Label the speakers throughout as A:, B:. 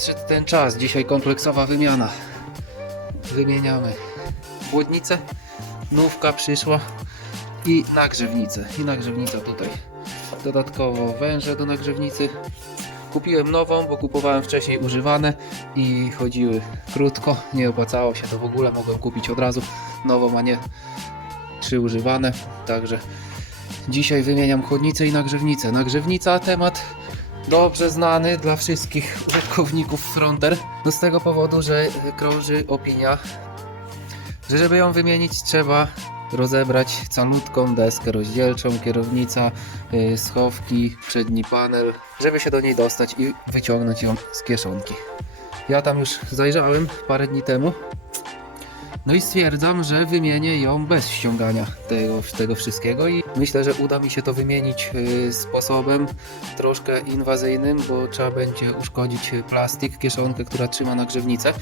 A: nadszedł ten czas. Dzisiaj kompleksowa wymiana. Wymieniamy chłodnicę, nówka przyszła i nagrzewnicę. I nagrzewnica tutaj. Dodatkowo węże do nagrzewnicy. Kupiłem nową, bo kupowałem wcześniej używane i chodziły krótko. Nie opłacało się to w ogóle. Mogłem kupić od razu nową, a nie trzy używane. Także dzisiaj wymieniam chłodnicę i nagrzewnicę. Nagrzewnica temat dobrze znany dla wszystkich użytkowników Fronter. No z tego powodu, że krąży opinia, że żeby ją wymienić trzeba rozebrać calutką deskę rozdzielczą, kierownica, yy, schowki, przedni panel, żeby się do niej dostać i wyciągnąć ją z kieszonki. Ja tam już zajrzałem parę dni temu. No i stwierdzam, że wymienię ją bez ściągania tego, tego wszystkiego i myślę, że uda mi się to wymienić yy, sposobem troszkę inwazyjnym, bo trzeba będzie uszkodzić plastik, kieszonkę, która trzyma nagrzewnicę,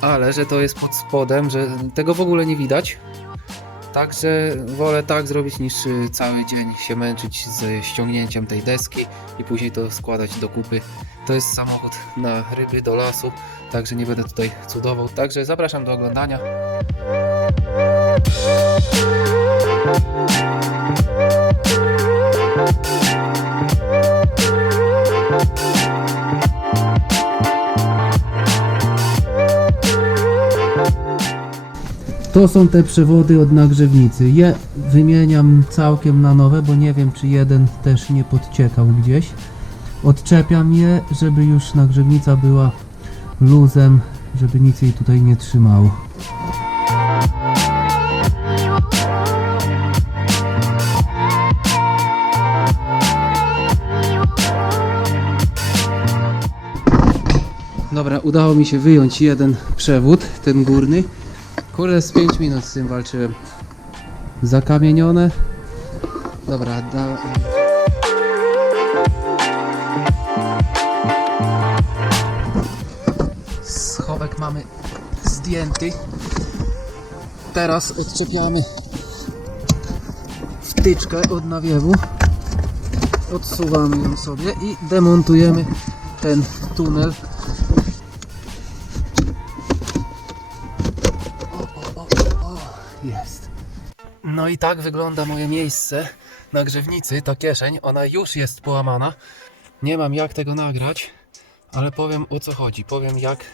A: ale że to jest pod spodem, że tego w ogóle nie widać. Także wolę tak zrobić niż y, cały dzień się męczyć ze ściągnięciem tej deski i później to składać do kupy. To jest samochód na ryby do lasu, także nie będę tutaj cudował. Także zapraszam do oglądania. To są te przewody od nagrzewnicy. Je wymieniam całkiem na nowe, bo nie wiem czy jeden też nie podciekał gdzieś. Odczepiam je, żeby już nagrzewnica była luzem, żeby nic jej tutaj nie trzymało. Dobra, udało mi się wyjąć jeden przewód, ten górny. Kurde, z 5 minut z tym walczyłem. Zakamienione. Dobra, da... Schowek mamy zdjęty. Teraz odczepiamy wtyczkę od nawiewu. Odsuwamy ją sobie i demontujemy ten tunel No i tak wygląda moje miejsce na grzewnicy, ta kieszeń. Ona już jest połamana. Nie mam jak tego nagrać, ale powiem o co chodzi. Powiem jak,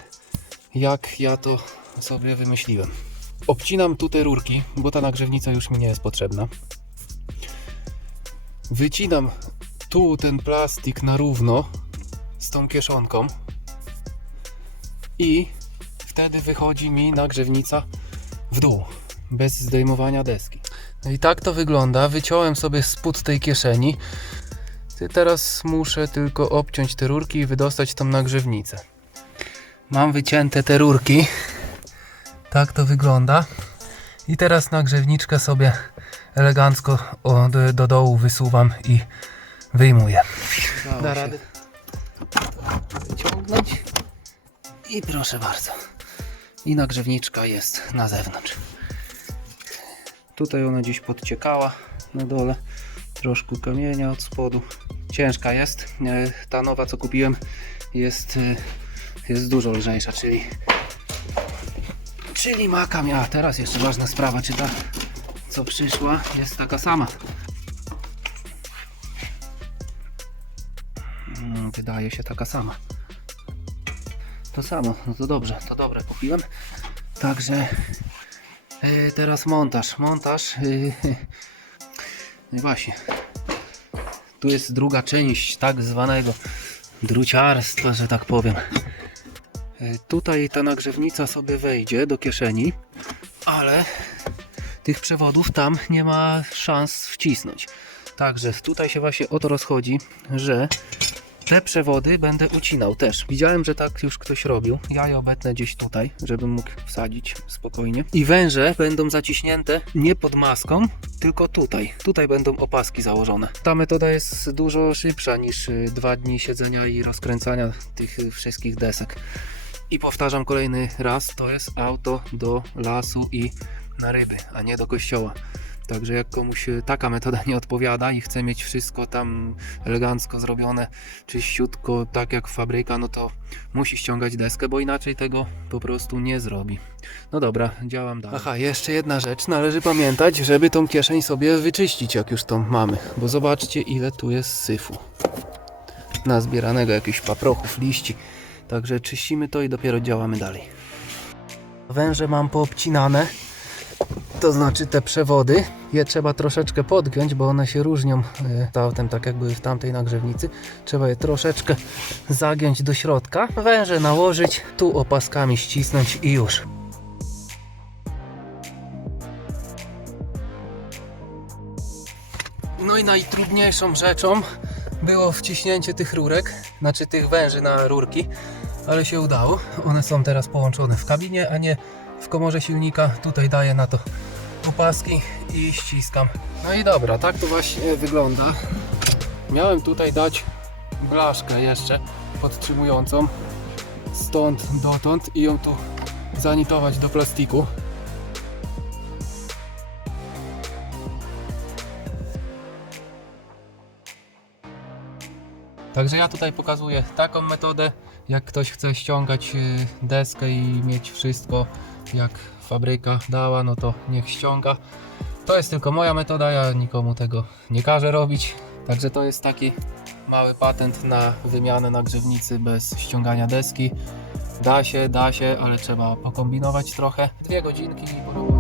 A: jak ja to sobie wymyśliłem. Obcinam tu te rurki, bo ta nagrzewnica już mi nie jest potrzebna. Wycinam tu ten plastik na równo z tą kieszonką i wtedy wychodzi mi nagrzewnica w dół, bez zdejmowania deski. No i tak to wygląda. Wyciąłem sobie spód tej kieszeni. Teraz muszę tylko obciąć te rurki i wydostać tą nagrzewnicę. Mam wycięte te rurki. Tak to wygląda. I teraz nagrzewniczkę sobie elegancko do, do dołu wysuwam i wyjmuję. Da radę wyciągnąć. I proszę bardzo i nagrzewniczka jest na zewnątrz. Tutaj ona gdzieś podciekała na dole, troszkę kamienia od spodu. Ciężka jest. E, Ta nowa co kupiłem jest, e, jest dużo lżejsza, czyli czyli ma teraz jeszcze ważna sprawa, czy ta co przyszła jest taka sama. Mm, Wydaje się taka sama to samo, no to dobrze, to dobre kupiłem. Także e, teraz montaż, montaż. E, no właśnie, tu jest druga część tak zwanego druciarstwa, że tak powiem. E, tutaj ta nagrzewnica sobie wejdzie do kieszeni, ale tych przewodów tam nie ma szans wcisnąć. Także tutaj się właśnie o to rozchodzi, że te przewody będę ucinał też. Widziałem, że tak już ktoś robił. Ja je obetnę gdzieś tutaj, żebym mógł wsadzić spokojnie. I węże będą zaciśnięte nie pod maską, tylko tutaj. Tutaj będą opaski założone. Ta metoda jest dużo szybsza niż y, dwa dni siedzenia i rozkręcania tych y, wszystkich desek. I powtarzam kolejny raz, to jest auto do lasu i na ryby, a nie do kościoła. Także jak komuś e, taka metoda nie odpowiada i chce mieć wszystko tam elegancko zrobione, czyściutko, tak jak fabryka, no to musi ściągać deskę, bo inaczej tego po prostu nie zrobi. No dobra, działam dalej. Aha, jeszcze jedna rzecz. Należy pamiętać, żeby tą kieszeń sobie wyczyścić, jak już tą mamy. Bo zobaczcie, ile tu jest syfu. Nazbieranego jakichś paprochów, liści. Także czyścimy to i dopiero działamy dalej. Węże mam poobcinane. To znaczy te przewody. Je trzeba troszeczkę podgiąć, bo one się różnią e, kształtem, tak jak były w tamtej nagrzewnicy. Trzeba je troszeczkę zagiąć do środka. Węże nałożyć, tu opaskami ścisnąć i już. No i najtrudniejszą rzeczą było wciśnięcie tych rurek, znaczy tych węży na rurki, ale się udało. One są teraz połączone w kabinie, a nie w komorze silnika. Tutaj daję na to opaski i ściskam. No i dobra, tak to właśnie wygląda. Miałem tutaj dać blaszkę jeszcze podtrzymującą stąd dotąd i ją tu zanitować do plastiku. Także ja tutaj pokazuję taką metodę, jak ktoś chce ściągać y, deskę i mieć wszystko jak fabryka dała, no to niech ściąga. To jest tylko moja metoda, ja nikomu tego nie każę robić. Także to jest taki mały patent na wymianę nagrzewnicy bez ściągania deski. Da się, da się, ale trzeba pokombinować trochę. Dwie godzinki i.